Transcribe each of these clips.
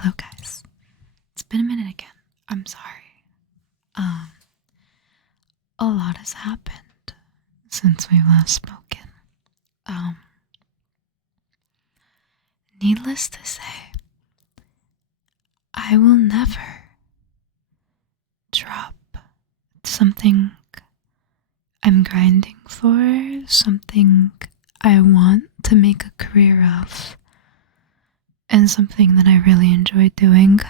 Hello guys. It's been a minute again. I'm sorry. Um, a lot has happened since we've last spoken. Um, Needless to say, I will never drop something I'm grinding for, something I want to make a career of, and something that I really enjoy doing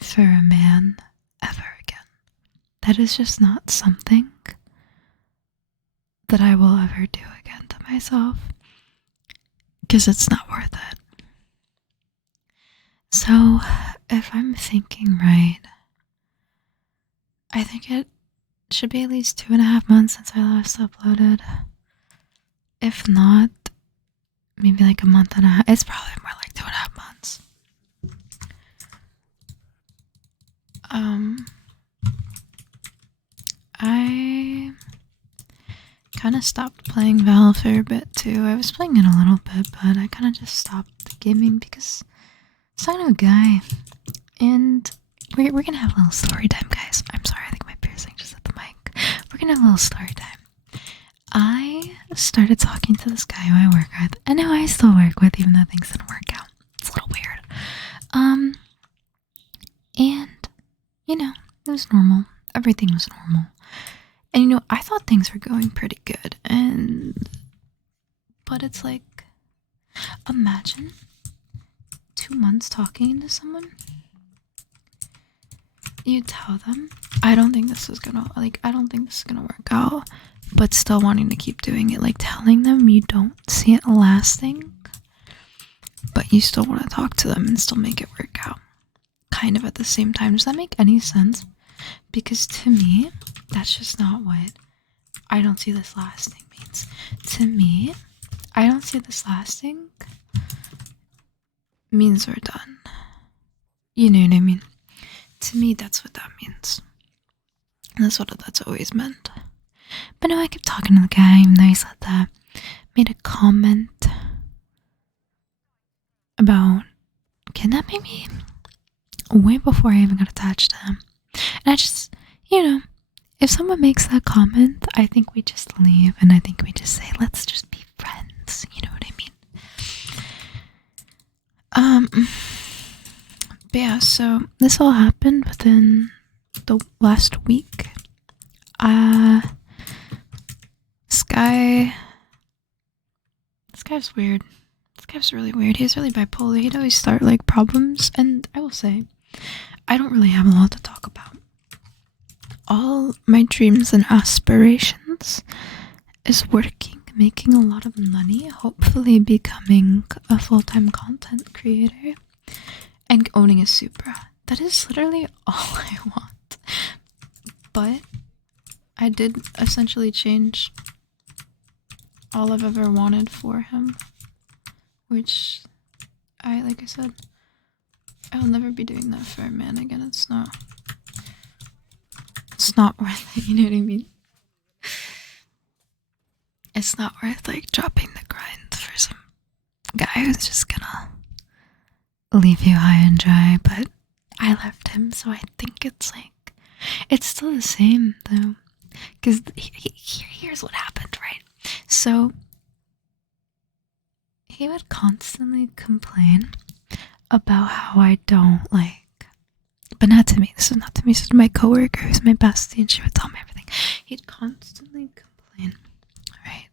for a man ever again. That is just not something that I will ever do again to myself because it's not worth it. So, if I'm thinking right, I think it should be at least 2.5 months since I last uploaded. If not, maybe like a month and a half. It's probably more like 2.5 months. I kind of stopped playing Val for a bit too. I was playing it a little bit, but I kind of just stopped gaming because I was talking to a guy, and we're gonna have a little story time, guys. I'm sorry, I think my piercing just hit the mic. We're gonna have a little story time. I started talking to this guy who I work with, and who I still work with, even though things didn't work out. It's a little weird. And it was normal. Everything was normal. And I thought things were going pretty good, but it's like, imagine 2 months talking to someone. You tell them, I don't think this is gonna work out, but still wanting to keep doing it. Like telling them you don't see it lasting, but you still want to talk to them and still make it work out. Kind of at the same time. Does that make any sense? Because to me, that's just not what I don't see this lasting means. To me, I don't see this lasting means we're done. You know what I mean? To me, that's what that means. And that's what that's always meant. But no, I kept talking to the guy, even though he said that. Made a comment about kidnapping me way before I even got attached to him. And I just, if someone makes that comment, I think we just leave, and I think we just say, let's just be friends. You know what I mean? But yeah, so this all happened within the last week. This guy's weird. This guy's really weird. He's really bipolar. He'd always start like problems, and I will say, I don't really have a lot to talk about. All my dreams and aspirations is working, making a lot of money, hopefully becoming a full-time content creator, and owning a Supra. That is literally all I want. But I did essentially change all I've ever wanted for him, which like I said, I'll never be doing that for a man again. It's not worth it, you know what I mean? It's not worth like dropping the grind for some guy who's just gonna leave you high and dry. But I left him, so I think it's still the same though, because here's what happened, right? So he would constantly complain about how I don't but not to me. This is not to me. This is to my coworker who's my bestie, and she would tell me everything. He'd constantly complain, right,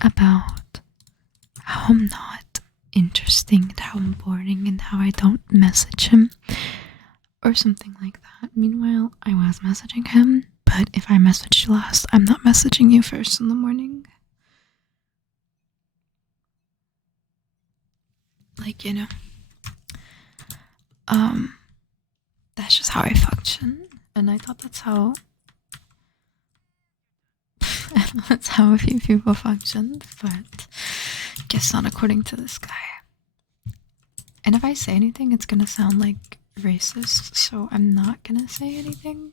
about how I'm not interesting, and how I'm boring, and how I don't message him, or something like that. Meanwhile, I was messaging him, but if I messaged you last, I'm not messaging you first in the morning. That's just how I function, and I thought that's how a few people functioned, but guess not according to this guy. And if I say anything, it's gonna sound like racist, so I'm not gonna say anything,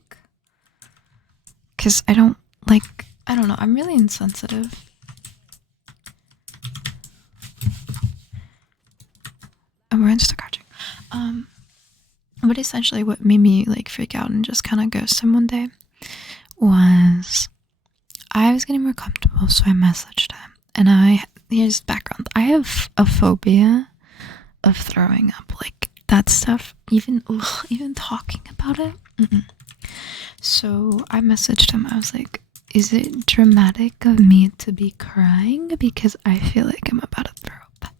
because I don't know, I'm really insensitive. And we're Instacratching. But essentially what made me like freak out and just kind of ghost him one day was I was getting more comfortable, so I messaged him. And here's background. I have a phobia of throwing up, like that stuff. Even talking about it. So I messaged him. I was like, "Is it dramatic of me to be crying because I feel like I'm about to throw up?"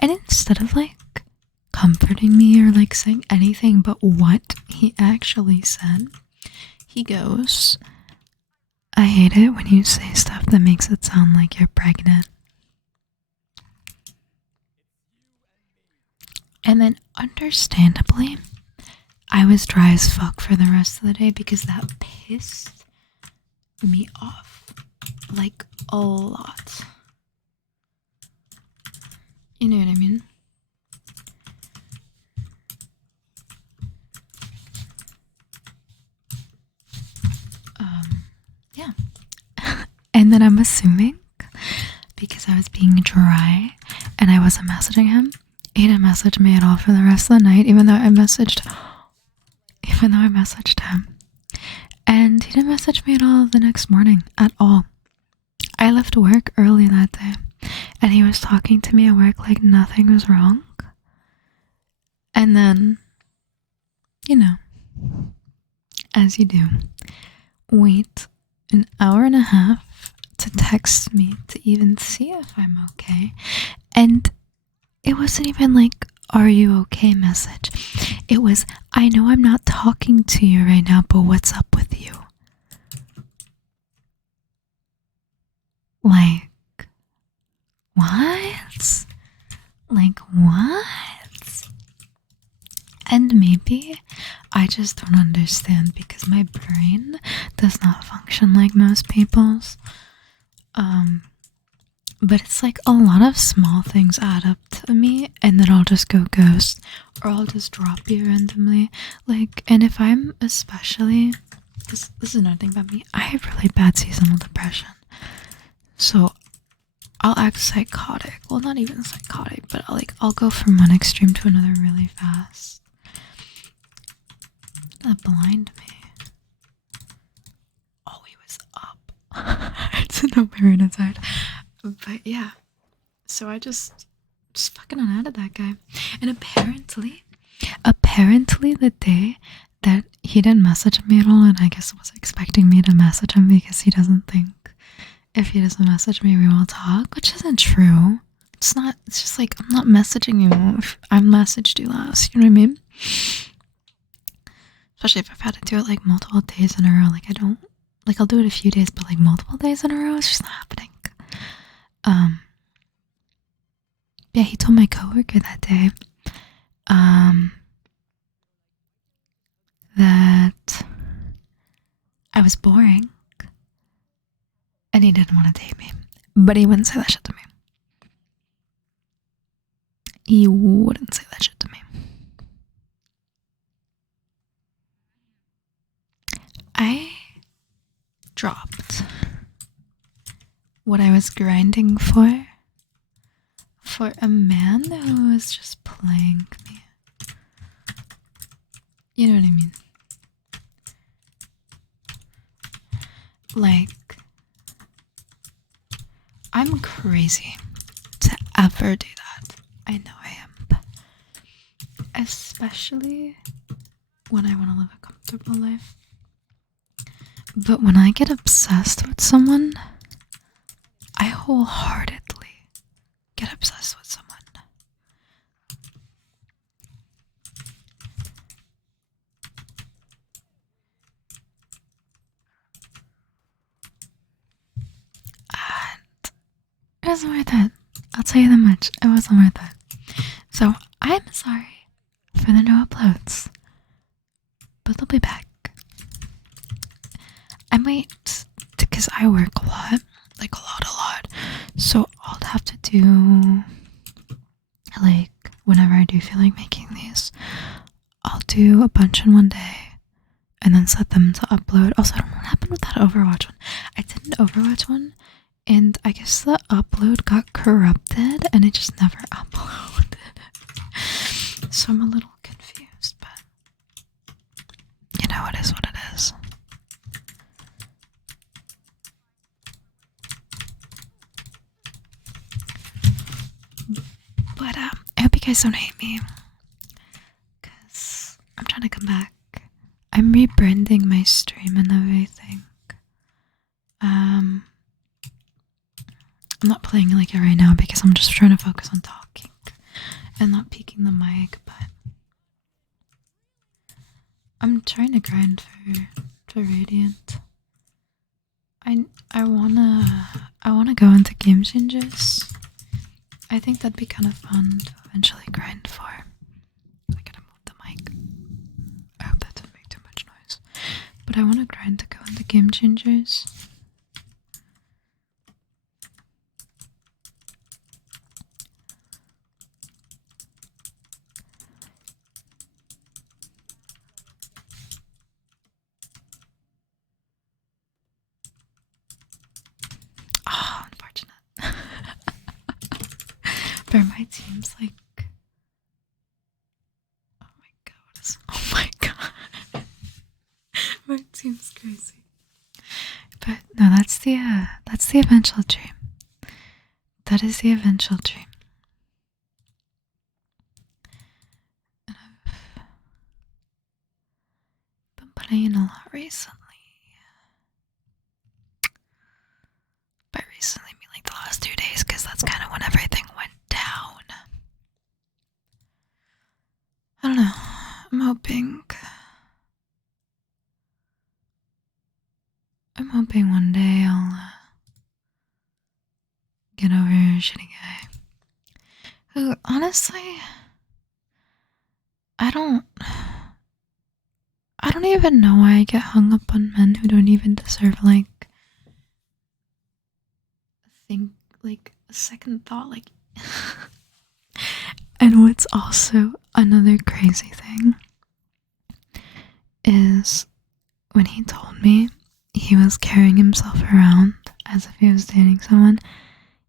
And instead of like comforting me or like saying anything but what he actually said, he goes, "I hate it when you say stuff that makes it sound like you're pregnant." And then, understandably, I was dry as fuck for the rest of the day because that pissed me off. Like, a lot. You know what I mean? Yeah. And then I'm assuming, because I was being dry and I wasn't messaging him, he didn't message me at all for the rest of the night, even though I messaged him. And he didn't message me at all the next morning, at all. I left work early that day, and he was talking to me at work like nothing was wrong. And then, you know, as you do, wait an hour and a half to text me to even see if I'm okay. And it wasn't even like, "Are you okay?" message. It was, "I know I'm not talking to you right now, but what's up with you?" Like, what? Like, what? And maybe I just don't understand because my brain does not function like most people's. But it's like a lot of small things add up to me, and then I'll just go ghost, or I'll just drop you randomly. Like, and if I'm especially, this is another thing about me, I have really bad seasonal depression. So I'll act psychotic. Well, not even psychotic, but I'll go from one extreme to another really fast. That blind me. Oh, he was up. It's no parent inside. But yeah. So I just fucking unadded that guy. And apparently the day that he didn't message me at all, and I guess was expecting me to message him because he doesn't think if he doesn't message me we will talk, which isn't true. It's just like, I'm not messaging you if I messaged you last, you know what I mean? Especially if I've had to do it like multiple days in a row. Like, I'll do it a few days, but like multiple days in a row, it's just not happening. Yeah, he told my coworker that day, that I was boring and he didn't want to date me. But he wouldn't say that shit to me. He wouldn't say that shit to me. I dropped what I was grinding for a man who was just playing me. You know what I mean? Like, I'm crazy to ever do that. I know I am. Especially when I want to live a comfortable life. But when I get obsessed with someone, I wholeheartedly get obsessed with someone. And it wasn't worth it. I'll tell you that much. It wasn't worth it. So I'm sorry for the no uploads, but they'll be back. I might, because I work a lot, like a lot. So I'll have to do, like, whenever I do feel like making these, I'll do a bunch in one day and then set them to upload. Also, I don't know what happened with that Overwatch one. I did an Overwatch one, and I guess the upload got corrupted and it just never uploaded. So I'm a little confused, but But I hope you guys don't hate me, because I'm trying to come back. I'm rebranding my stream and everything. I'm not playing like it right now because I'm just trying to focus on talking and not peeking the mic, but I'm trying to grind for Radiant. I wanna go into game changes. I think that'd be kind of fun to eventually grind for. I gotta move the mic. I hope that didn't make too much noise. But I wanna grind to go into game changers. Oh, unfortunate. But my team's like, oh my god. My team's crazy. But no, that's the eventual dream. That is the eventual dream. And I've been playing a lot recently. By recently, I mean like the last 2 days, because that's kind of when everything went down. I don't know. I'm hoping one day I'll get over a shitty guy. Who, honestly, I don't even know why I get hung up on men who don't even deserve a second thought, And what's also another crazy thing is when he told me he was carrying himself around as if he was dating someone,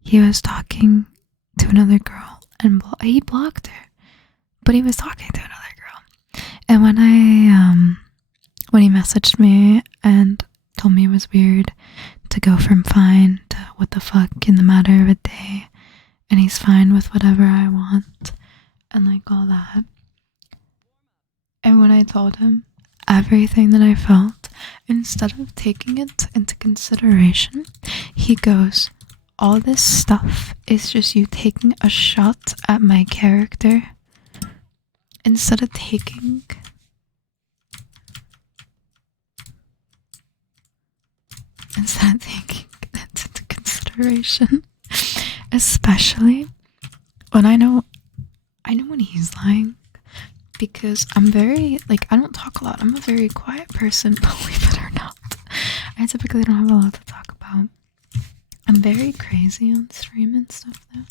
he was talking to another girl and he blocked her, but he was talking to another girl. And when he messaged me and told me it was weird to go from fine to what the fuck in the matter of a day, and he's fine with whatever I want and all that. And when I told him everything that I felt, instead of taking it into consideration, he goes, all this stuff is just you taking a shot at my character instead of taking that into consideration. Especially when I know when he's lying, because I'm very, I don't talk a lot. I'm a very quiet person, believe it or not. I typically don't have a lot to talk about. I'm very crazy on stream and stuff though.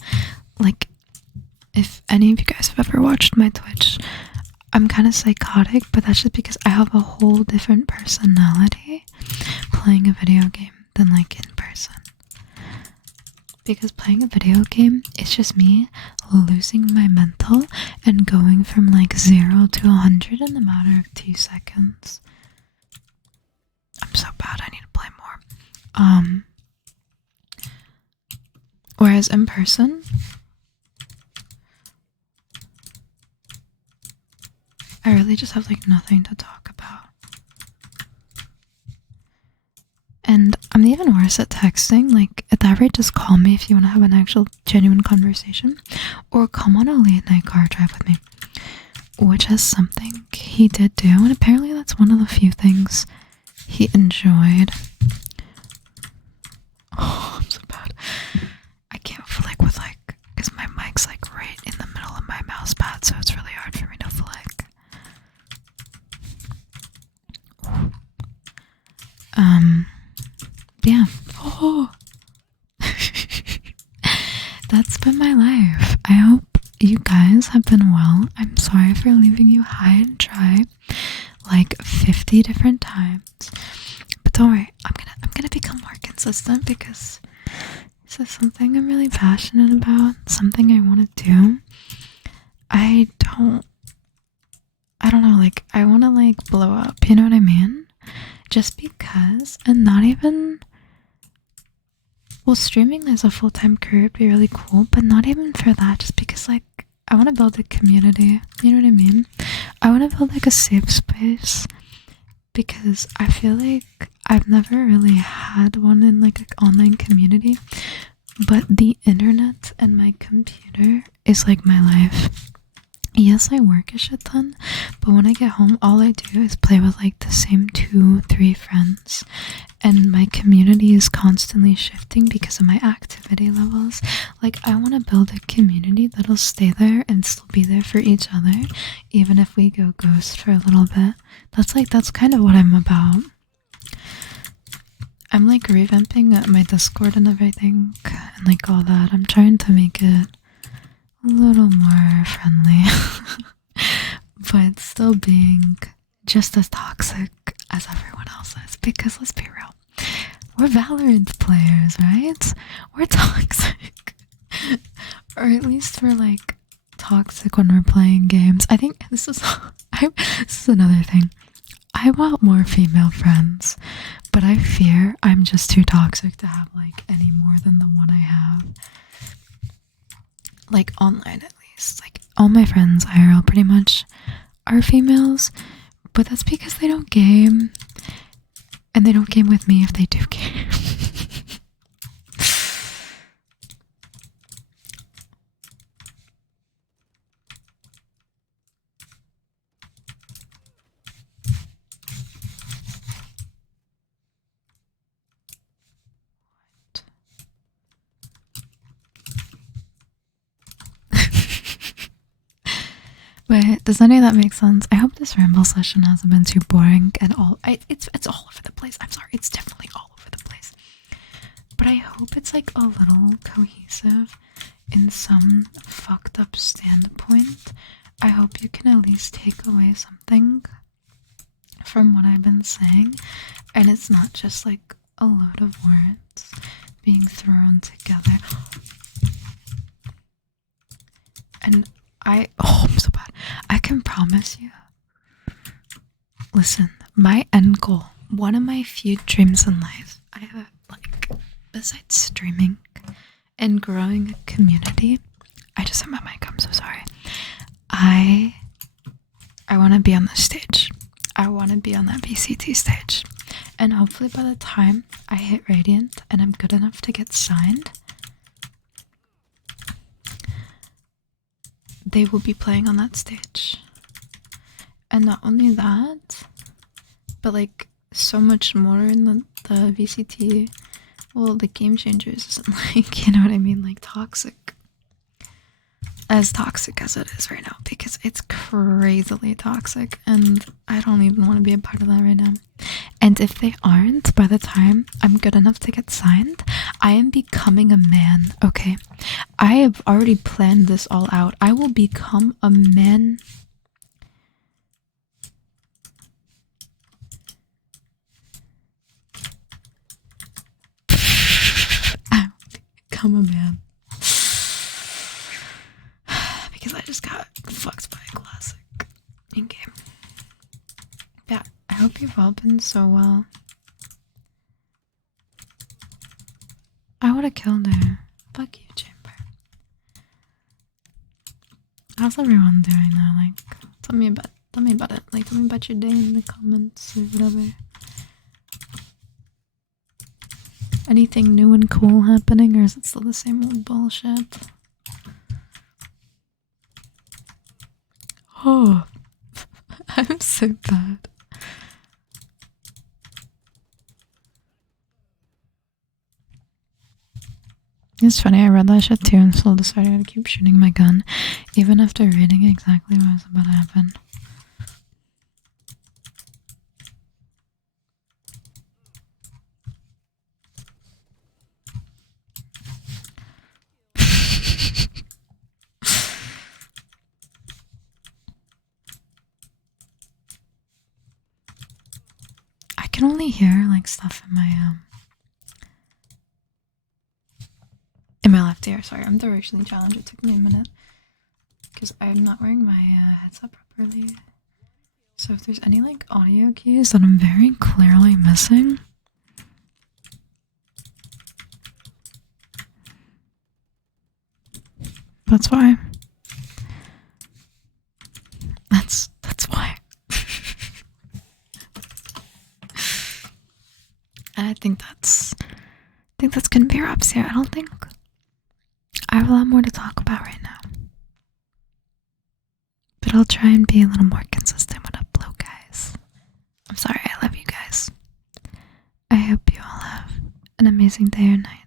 If any of you guys have ever watched my Twitch, I'm kind of psychotic, but that's just because I have a whole different personality playing a video game than in person. Because playing a video game, it's just me losing my mental and going from 0 to 100 in a matter of 2 seconds. I'm so bad, I need to play more. Whereas in person, I really just have nothing to talk about. And I'm even worse at texting. At that rate, just call me if you want to have an actual genuine conversation, or come on a late night car drive with me, which is something he did do, and apparently that's one of the few things he enjoyed. Oh, I'm so bad. I can't flick because my mic's right in the middle of my mouse pad, so it's really hard for me to flick. Yeah. Oh. That's been my life. I hope you guys have been well. I'm sorry for leaving you high and dry 50 different times. But don't worry, I'm gonna become more consistent, because this is something I'm really passionate about, something I want to do. I don't know, I want to blow up, you know what I mean? Just because, and not even, well, streaming as a full-time career would be really cool, but not even for that, just because I want to build a community. You know what I mean? I want to build like a safe space because I feel like I've never really had one in like an online community, but the internet and my computer is like my life. Yes, I work a shit ton, but when I get home, all I do is play with like the same 2-3 friends, and my community is constantly shifting because of my activity levels. Like, I want to build a community that'll stay there and still be there for each other, even if we go ghost for a little bit. That's kind of what I'm about. I'm like revamping my Discord and everything, and like all that. I'm trying to make it a little more friendly, but still being just as toxic as everyone else is, because let's be real, we're Valorant players, right? We're toxic. Or at least we're like toxic when we're playing games. I think this is another thing. I want more female friends, but I fear I'm just too toxic to have like any more than the one I have. Like online at least. Like all my friends IRL pretty much are females, but that's because they don't game. And they don't game with me if they do game. But does any of that make sense? I hope this ramble session hasn't been too boring at all. It's all over the place. I'm sorry, it's definitely all over the place. But I hope it's like a little cohesive in some fucked up standpoint. I hope you can at least take away something from what I've been saying, and it's not just like a load of words being thrown together. And I'm so bad. I can promise you. Listen, my end goal, one of my few dreams in life, I have like, besides streaming and growing a community, I just hit my mic, I'm so sorry. I want to be on the stage. I want to be on that VCT stage. And hopefully by the time I hit Radiant and I'm good enough to get signed, they will be playing on that stage. And not only that, but like so much more in the VCT. Well, the Game Changers isn't like, you know what I mean, like toxic. As toxic as it is right now, because it's crazily toxic and I don't even want to be a part of that right now. And if they aren't, by the time I'm good enough to get signed, I am becoming a man, okay? I have already planned this all out. I will become a man. I will become a man. Because I just got fucked by a classic in-game. Yeah, I hope you've all been so well. I would have killed her. Fuck you, Chamber. How's everyone doing now? Like, tell me about it. Like, tell me about your day in the comments or whatever. Anything new and cool happening, or is it still the same old bullshit? Oh, I'm so bad. It's funny, I read that shit too and still decided to keep shooting my gun, even after reading exactly what was about to happen. I can only hear like stuff in my left ear. Sorry, I'm directionally challenged. It took me a minute because I'm not wearing my headset properly. So if there's any like audio cues that I'm very clearly missing, that's why. And I think that's gonna be wraps here. I don't think I have a lot more to talk about right now. But I'll try and be a little more consistent with upload, guys. I'm sorry, I love you guys. I hope you all have an amazing day or night.